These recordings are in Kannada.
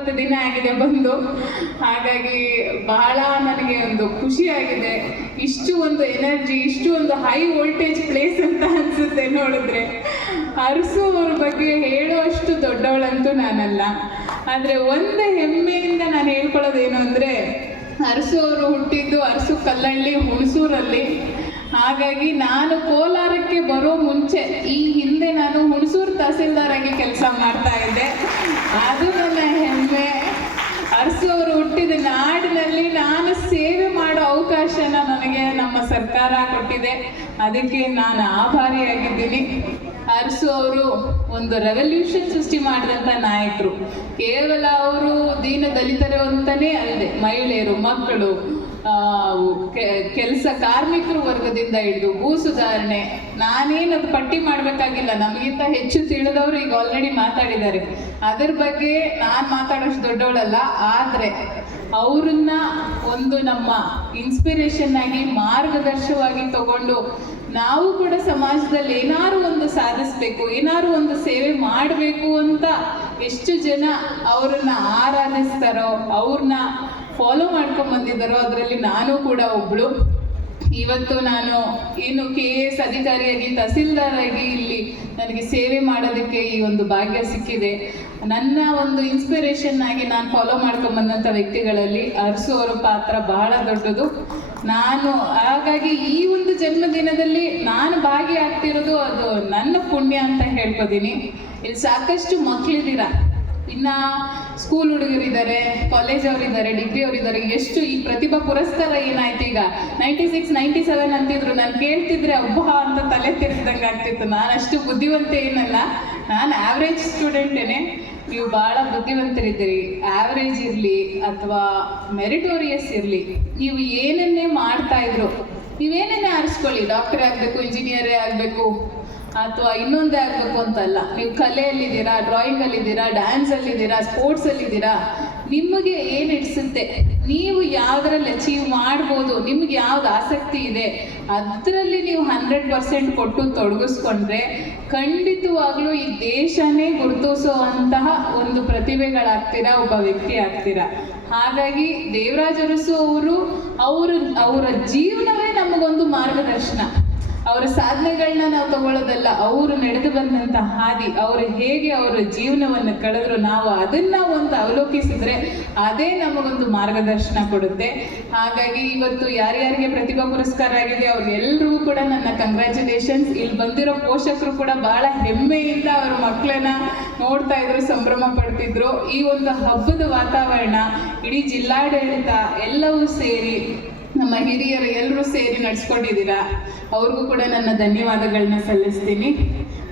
20 ದಿನ ಆಗಿದೆ ಬಂದು. ಹಾಗಾಗಿ ಬಹಳ ನನಗೆ ಒಂದು ಖುಷಿಯಾಗಿದೆ. ಇಷ್ಟು ಒಂದು ಎನರ್ಜಿ, ಇಷ್ಟು ಒಂದು ಹೈ ವೋಲ್ಟೇಜ್ ಪ್ಲೇಸ್ ಅಂತ ಅನಿಸುತ್ತೆ ನೋಡಿದ್ರೆ. ಅರಸು ಅವ್ರ ಬಗ್ಗೆ ಹೇಳುವಷ್ಟು ದೊಡ್ಡವಳಂತೂ ನಾನಲ್ಲ. ಆದರೆ ಒಂದು ಹೆಮ್ಮೆಯಿಂದ ನಾನು ಹೇಳ್ಕೊಳ್ಳೋದೇನು ಅಂದರೆ, ಅರಸು ಅವರು ಹುಟ್ಟಿದ್ದು ಅರಸು ಕಲ್ಲಳ್ಳಿ ಹುಣಸೂರಲ್ಲಿ. ಹಾಗಾಗಿ ನಾನು ಕೋಲಾರಕ್ಕೆ ಬರೋ ಮುಂಚೆ ಈ ಹಿಂದೆ ನಾನು ಹುಣಸೂರು ತಹಸೀಲ್ದಾರ್ ಆಗಿ ಕೆಲಸ ಮಾಡ್ತಾ ಇದ್ದೆ. ಅದು ನನ್ನ ಹೆಮ್ಮೆ. ಅರಸು ಅವರು ಹುಟ್ಟಿದ ನಾಡಿನಲ್ಲಿ ನಾನು ಸೇವೆ ಮಾಡೋ ಅವಕಾಶನ ನನಗೆ ನಮ್ಮ ಸರ್ಕಾರ ಕೊಟ್ಟಿದೆ. ಅದಕ್ಕೆ ನಾನು ಆಭಾರಿಯಾಗಿದ್ದೀನಿ. ಅರಸು ಅವರು ಒಂದು ರೆವಲ್ಯೂಷನ್ ಸೃಷ್ಟಿ ಮಾಡಿದಂಥ ನಾಯಕರು. ಕೇವಲ ಅವರು ದೀನ ದಲಿತರು ಅಂತಲೇ ಅಲ್ಲದೆ, ಮಹಿಳೆಯರು, ಮಕ್ಕಳು, ಕೆಲಸ ಕಾರ್ಮಿಕರು ವರ್ಗದಿಂದ ಹಿಡಿದು ಭೂ ಸುಧಾರಣೆ, ನಾನೇನದು ಪಟ್ಟಿ ಮಾಡಬೇಕಾಗಿಲ್ಲ. ನಮಗಿಂತ ಹೆಚ್ಚು ತಿಳಿದವರು ಈಗ ಆಲ್ರೆಡಿ ಮಾತಾಡಿದ್ದಾರೆ. ಅದ್ರ ಬಗ್ಗೆ ನಾನು ಮಾತಾಡೋಷ್ಟು ದೊಡ್ಡವಳಲ್ಲ. ಆದರೆ ಅವ್ರನ್ನ ಒಂದು ನಮ್ಮ ಇನ್ಸ್ಪಿರೇಷನ್ ಆಗಿ, ಮಾರ್ಗದರ್ಶವಾಗಿ ತಗೊಂಡು ನಾವು ಕೂಡ ಸಮಾಜದಲ್ಲಿ ಏನಾದ್ರು ಒಂದು ಸಾಧಿಸ್ಬೇಕು, ಏನಾದ್ರು ಒಂದು ಸೇವೆ ಮಾಡಬೇಕು ಅಂತ ಎಷ್ಟು ಜನ ಅವ್ರನ್ನ ಆರಾಧಿಸ್ತಾರೋ, ಅವ್ರನ್ನ ಫಾಲೋ ಮಾಡ್ಕೊಂಡು ಬಂದಿದ್ದಾರೋ, ಅದರಲ್ಲಿ ನಾನು ಕೂಡ ಒಬ್ಳು. ಇವತ್ತು ನಾನು ಏನು KS ಅಧಿಕಾರಿಯಾಗಿ, ತಹಸೀಲ್ದಾರ್ ಆಗಿ ಇಲ್ಲಿ ನನಗೆ ಸೇವೆ ಮಾಡೋದಕ್ಕೆ ಈ ಒಂದು ಭಾಗ್ಯ ಸಿಕ್ಕಿದೆ. ನನ್ನ ಒಂದು ಇನ್ಸ್ಪಿರೇಷನ್ ಆಗಿ ನಾನು ಫಾಲೋ ಮಾಡ್ಕೊಂಡು ಬಂದಂಥ ವ್ಯಕ್ತಿಗಳಲ್ಲಿ ಅರಸು ಅವರ ಪಾತ್ರ ಬಹಳ ದೊಡ್ಡದು. ಹಾಗಾಗಿ ಈ ಒಂದು ಜನ್ಮದಿನದಲ್ಲಿ ನಾನು ಭಾಗಿಯಾಗ್ತಿರೋದು ಅದು ನನ್ನ ಪುಣ್ಯ ಅಂತ ಹೇಳ್ಕೊತೀನಿ. ಇಲ್ಲಿ ಸಾಕಷ್ಟು ಮಕ್ಕಳಿದ್ದೀರ, ಇನ್ನು ಸ್ಕೂಲ್ ಹುಡುಗರಿದ್ದಾರೆ, ಕಾಲೇಜ್ ಅವರಿದ್ದಾರೆ, ಡಿಗ್ರಿ ಅವರಿದ್ದಾರೆ. ಎಷ್ಟು ಈ ಪ್ರತಿಭಾ ಪುರಸ್ಕಾರ ಏನಾಯ್ತು ಈಗ 96, 97 ಅಂತಿದ್ರು. ನಾನು ಕೇಳ್ತಿದ್ರೆ ಅಬ್ಬಾ ಅಂತ ತಲೆ ತಿರುಗಿದಂಗೆ ಆಗ್ತಿತ್ತು. ನಾನು ಅಷ್ಟು ಬುದ್ಧಿವಂತ ಏನಲ್ಲ, ನಾನು ಆವ್ರೇಜ್ ಸ್ಟೂಡೆಂಟೇನೆ. ನೀವು ಭಾಳ ಬುದ್ಧಿವಂತರಿದ್ದೀರಿ. ಆವ್ರೇಜ್ ಇರಲಿ ಅಥವಾ ಮೆರಿಟೋರಿಯಸ್ ಇರಲಿ, ನೀವು ಏನನ್ನೇ ಮಾಡ್ತಾ ಇದ್ರು, ನೀವೇನೇನೇ ಆರಿಸ್ಕೊಳ್ಳಿ, ಡಾಕ್ಟರ್ ಆಗಬೇಕು, ಇಂಜಿನಿಯರೇ ಆಗಬೇಕು ಅಥವಾ ಇನ್ನೊಂದೇ ಆಗಬೇಕು ಅಂತಲ್ಲ. ನೀವು ಕಲೆಯಲ್ಲಿದ್ದೀರಾ, ಡ್ರಾಯಿಂಗಲ್ಲಿದ್ದೀರಾ, ಡ್ಯಾನ್ಸಲ್ಲಿದ್ದೀರಾ, ಸ್ಪೋರ್ಟ್ಸಲ್ಲಿದ್ದೀರಾ, ನಿಮಗೆ ಏನು ಇಡಿಸುತ್ತೆ, ನೀವು ಯಾವುದರಲ್ಲಿ ಅಚೀವ್ ಮಾಡ್ಬೋದು, ನಿಮ್ಗೆ ಯಾವ್ದು ಆಸಕ್ತಿ ಇದೆ ಅದರಲ್ಲಿ ನೀವು 100% ಕೊಟ್ಟು ತೊಡಗಿಸ್ಕೊಂಡ್ರೆ ಖಂಡಿತವಾಗ್ಲೂ ಈ ದೇಶನೇ ಗುರುತಿಸುವಂತಹ ಒಂದು ಪ್ರತಿಭೆಗಳಾಗ್ತೀರಾ, ಒಬ್ಬ ವ್ಯಕ್ತಿ ಆಗ್ತೀರಾ. ಹಾಗಾಗಿ ದೇವರಾಜ್ ಅರಸು ಅವರ ಜೀವನವೇ ನಮಗೊಂದು ಮಾರ್ಗದರ್ಶನ. ಅವರ ಸಾಧನೆಗಳನ್ನ ನಾವು ತಗೊಳ್ಳೋದಲ್ಲ, ಅವರು ನಡೆದು ಬಂದಂಥ ಹಾದಿ, ಅವರು ಹೇಗೆ ಅವರ ಜೀವನವನ್ನು ಕಳೆದ್ರು, ನಾವು ಅದನ್ನ ಒಂದು ಅವಲೋಕಿಸಿದ್ರೆ ಅದೇ ನಮಗೊಂದು ಮಾರ್ಗದರ್ಶನ ಕೊಡುತ್ತೆ. ಹಾಗಾಗಿ ಇವತ್ತು ಯಾರ್ಯಾರಿಗೆ ಪ್ರತಿಭಾ ಪುರಸ್ಕಾರ ಆಗಿದೆ ಅವ್ರಿಗೆಲ್ಲರಿಗೂ ಕೂಡ ನನ್ನ ಕಂಗ್ರ್ಯಾಚುಲೇಷನ್ಸ್. ಇಲ್ಲಿ ಬಂದಿರೋ ಪೋಷಕರು ಕೂಡ ಬಹಳ ಹೆಮ್ಮೆಯಿಂದ ಅವ್ರ ಮಕ್ಕಳನ್ನ ನೋಡ್ತಾ ಇದ್ರು, ಸಂಭ್ರಮ ಪಡ್ತಿದ್ರು. ಈ ಒಂದು ಹಬ್ಬದ ವಾತಾವರಣ ಇಡೀ ಜಿಲ್ಲಾಡಳಿತ ಎಲ್ಲವೂ ಸೇರಿ, ನಮ್ಮ ಹಿರಿಯರು ಎಲ್ಲರೂ ಸೇರಿ ನಡೆಸ್ಕೊಂಡಿದ್ದೀರಾ. ಅವ್ರಿಗೂ ಕೂಡ ನನ್ನ ಧನ್ಯವಾದಗಳನ್ನ ಸಲ್ಲಿಸ್ತೀನಿ.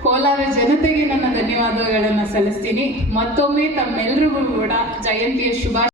ಕೋಲಾರ ಜನತೆಗೆ ನನ್ನ ಧನ್ಯವಾದಗಳನ್ನು ಸಲ್ಲಿಸ್ತೀನಿ. ಮತ್ತೊಮ್ಮೆ ತಮ್ಮೆಲ್ಲರಿಗೂ ಕೂಡ ಜಯಂತಿಯ ಶುಭಾಶಯ.